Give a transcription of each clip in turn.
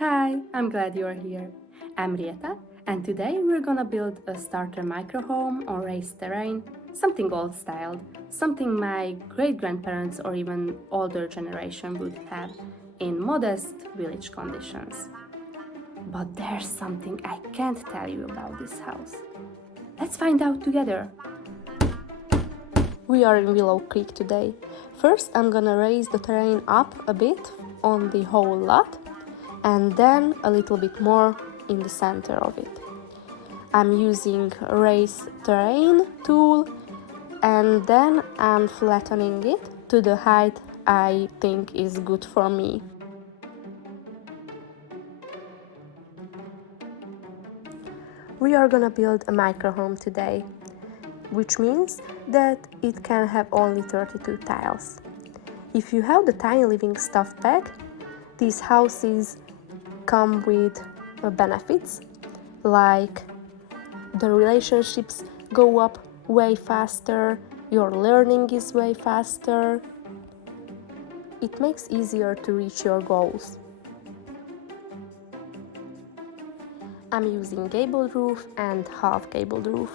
Hi, I'm glad you're here. I'm Rieta, and today we're gonna build a starter microhome on raised terrain, something old styled, something my great grandparents or even older generation would have in modest village conditions. But there's something I can't tell you about this house. Let's find out together. We are in Willow Creek today. First, I'm gonna raise the terrain up a bit on the whole lot, and then a little bit more in the center of it. I'm using a raise terrain tool, and then I'm flattening it to the height I think is good for me. We are gonna build a microhome today, which means that it can have only 32 tiles. If you have the tiny living stuff pack, these houses come with benefits like the relationships go up way faster, your learning is way faster. It makes easier to reach your goals. I'm using gabled roof and half gabled roof.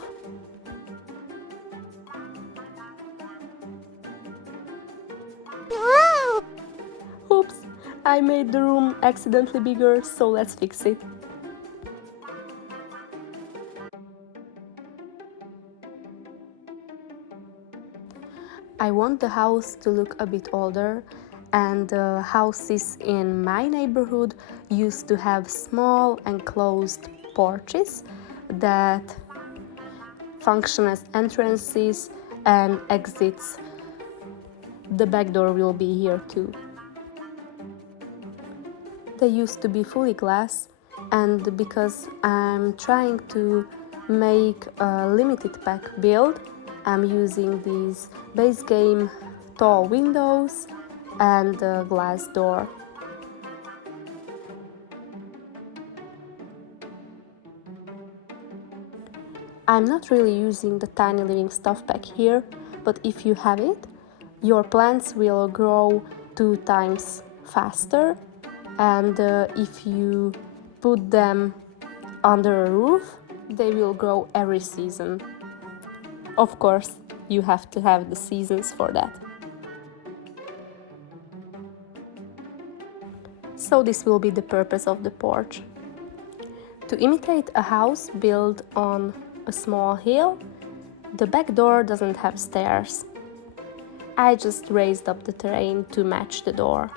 Oops, I made the room accidentally bigger, so let's fix it. I want the house to look a bit older, and houses in my neighborhood used to have small enclosed porches that function as entrances and exits. The back door will be here too. They used to be fully glass, and because I'm trying to make a limited pack build, I'm using these base game tall windows and a glass door. I'm not really using the tiny living stuff pack here, but if you have it, your plants will grow 2 times faster, and if you put them under a roof, they will grow every season. Of course, you have to have the seasons for that. So this will be the purpose of the porch. To imitate a house built on a small hill, the back door doesn't have stairs. I just raised up the terrain to match the door.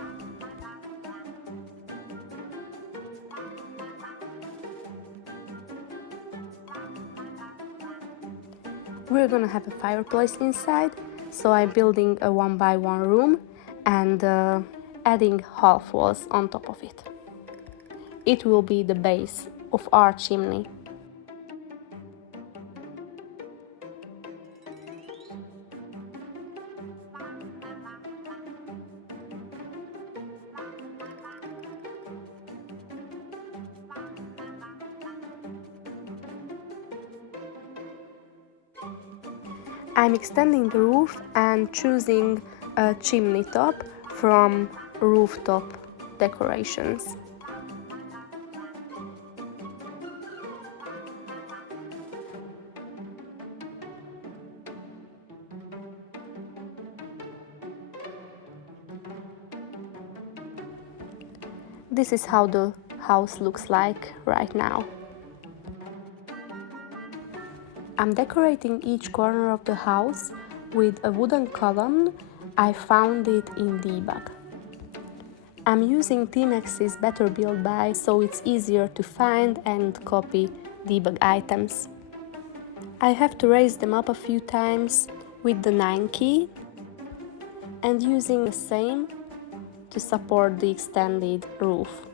We're gonna have a fireplace inside, so I'm building a 1x1 room and adding half walls on top of it. It will be the base of our chimney. I'm extending the roof and choosing a chimney top from rooftop decorations. This is how the house looks like right now. I'm decorating each corner of the house with a wooden column. I found it in debug. I'm using TwistedMexi's Better BuildBuy, so it's easier to find and copy debug items. I have to raise them up a few times with the 9 key and using the same to support the extended roof.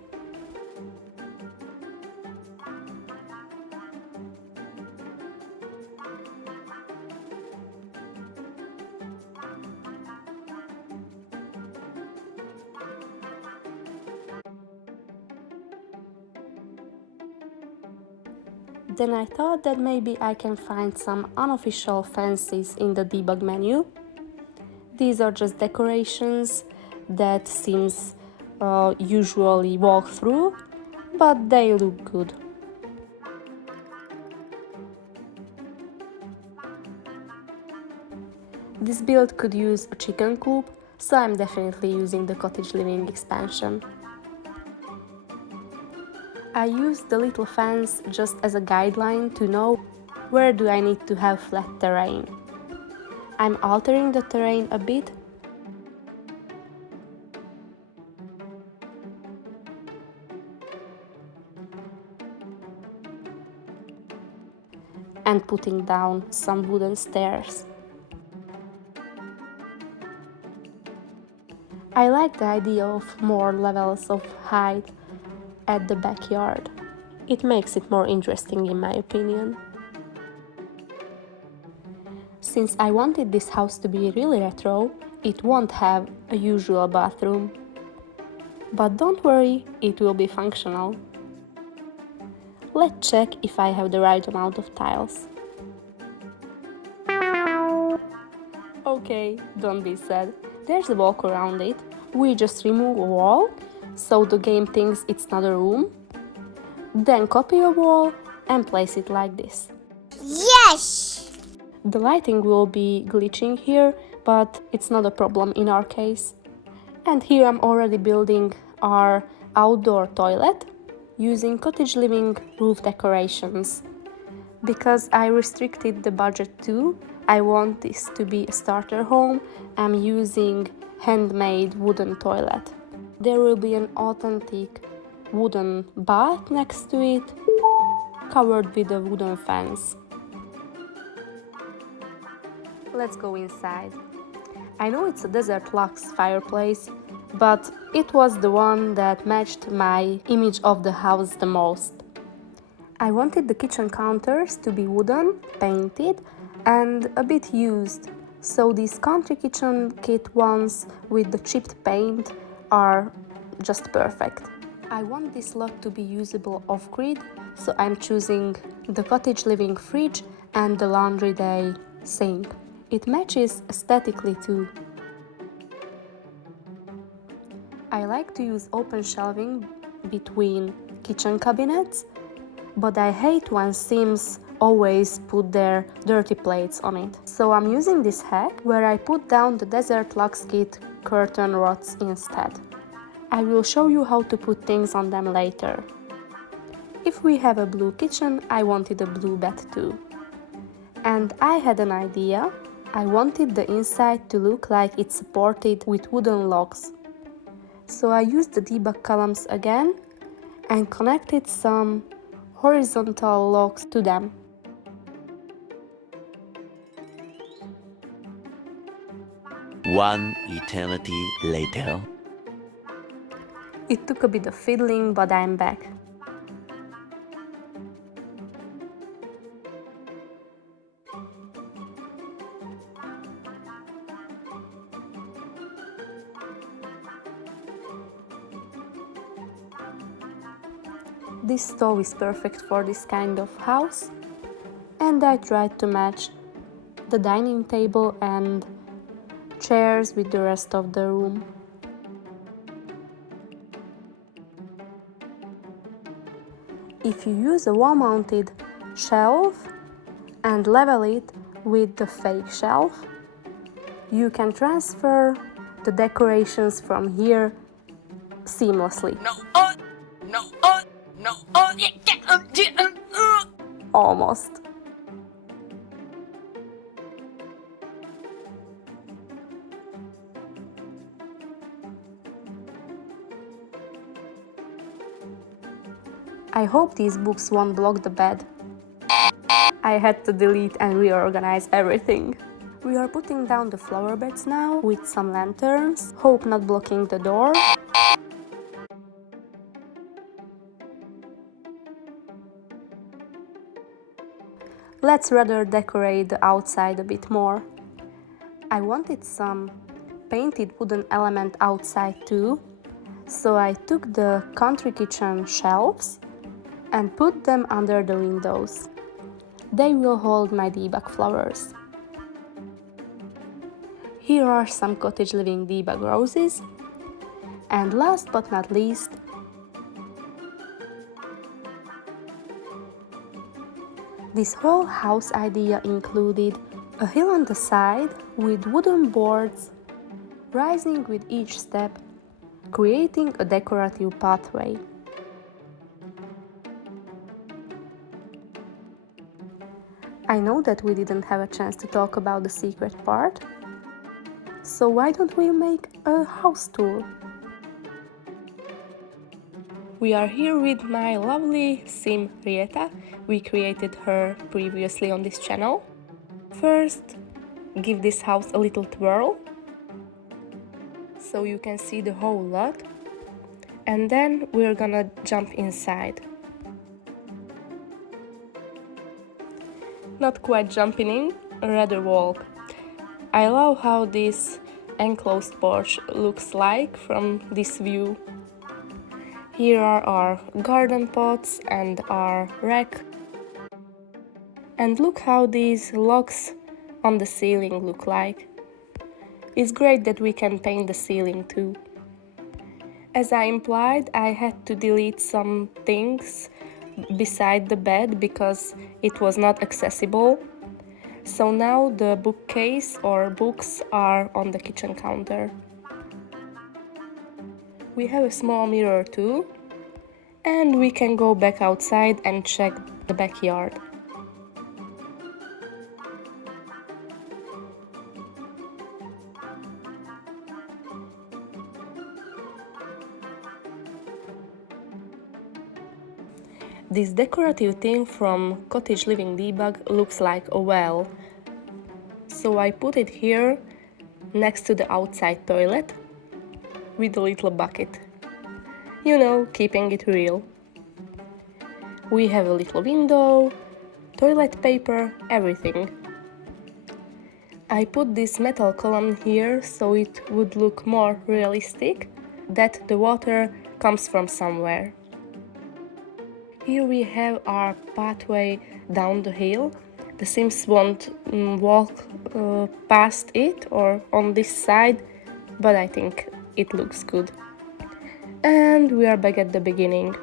Then I thought that maybe I can find some unofficial fences in the debug menu. These are just decorations that Sims usually walk through, but they look good. This build could use a chicken coop, so I'm definitely using the cottage living expansion. I used the little fence just as a guideline to know where do I need to have flat terrain. I'm altering the terrain a bit and putting down some wooden stairs. I like the idea of more levels of height at the backyard. It makes it more interesting in my opinion. Since I wanted this house to be really retro, it won't have a usual bathroom. But don't worry, it will be functional. Let's check if I have the right amount of tiles. Okay, don't be sad. There's a walk around it. We just remove a wall, so the game thinks it's not a room. Then copy a wall and place it like this. Yes! The lighting will be glitching here, but it's not a problem in our case. And here I'm already building our outdoor toilet using cottage living roof decorations. Because I restricted the budget too, I want this to be a starter home. I'm using handmade wooden toilet. There will be an authentic wooden bath next to it, covered with a wooden fence. Let's go inside. I know it's a desert Luxe fireplace, but it was the one that matched my image of the house the most. I wanted the kitchen counters to be wooden, painted, and a bit used, so these country kitchen kit ones with the chipped paint are just perfect. I want this lot to be usable off-grid, so I'm choosing the cottage living fridge and the laundry day sink. It matches aesthetically too. I like to use open shelving between kitchen cabinets, but I hate when Sims always put their dirty plates on it. So I'm using this hack where I put down the Desert Luxe Kit curtain rods instead. I will show you how to put things on them later. If we have a blue kitchen, I wanted a blue bed too. And I had an idea. I wanted the inside to look like it's supported with wooden logs. So I used the debug columns again and connected some horizontal logs to them. One eternity later. It took a bit of fiddling, but I'm back. This stove is perfect for this kind of house, and I tried to match the dining table and chairs with the rest of the room. If you use a wall-mounted shelf and level it with the fake shelf, you can transfer the decorations from here seamlessly. Almost. I hope these books won't block the bed. I had to delete and reorganize everything. We are putting down the flower beds now with some lanterns, hope not blocking the door. Let's rather decorate the outside a bit more. I wanted some painted wooden element outside too, so I took the country kitchen shelves and put them under the windows. They will hold my debug flowers. Here are some cottage living debug roses. And last but not least, This whole house idea included a hill on the side with wooden boards, rising with each step, creating a decorative pathway. I know that we didn't have a chance to talk about the secret part, so why don't we make a house tour? We are here with my lovely sim Rieta. We created her previously on this channel. First, give this house a little twirl so you can see the whole lot, and then we're gonna jump inside. Not quite jumping in, rather walk. I love how this enclosed porch looks like from this view. Here are our garden pots and our rack. And look how these locks on the ceiling look like. It's great that we can paint the ceiling too. As I implied, I had to delete some things beside the bed because it was not accessible. So now the bookcase or books are on the kitchen counter. We have a small mirror too, and we can go back outside and check the backyard. This decorative thing from Cottage Living Debug looks like a well, so I put it here next to the outside toilet with a little bucket. You know, keeping it real. We have a little window, toilet paper, everything. I put this metal column here so it would look more realistic, that the water comes from somewhere. Here we have our pathway down the hill. The Sims won't walk past it or on this side, but I think it looks good. And we are back at the beginning.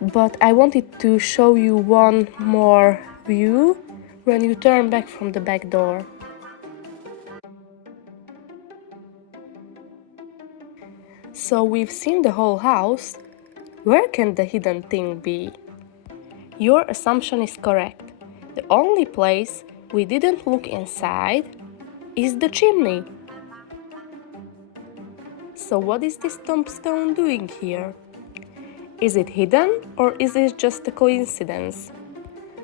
But I wanted to show you one more view when you turn back from the back door. So we've seen the whole house. Where can the hidden thing be? Your assumption is correct. The only place we didn't look inside is the chimney. So what is this tombstone doing here? Is it hidden or is it just a coincidence?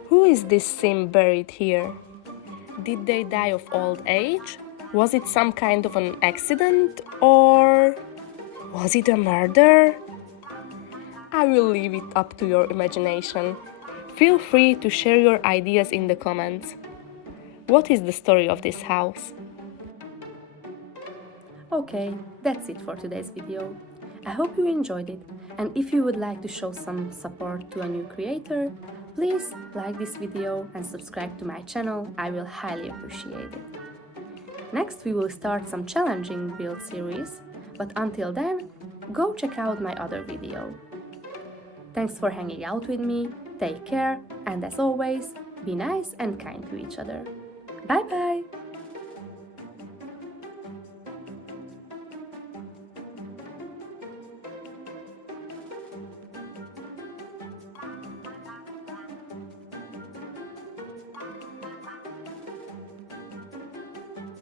Who is this sim buried here? Did they die of old age? Was it some kind of an accident or was it a murder? I will leave it up to your imagination. Feel free to share your ideas in the comments. What is the story of this house? Okay, that's it for today's video. I hope you enjoyed it, and if you would like to show some support to a new creator, please like this video and subscribe to my channel. I will highly appreciate it. Next we will start some challenging build series, but until then, go check out my other video. Thanks for hanging out with me, take care, and as always, be nice and kind to each other. Bye bye!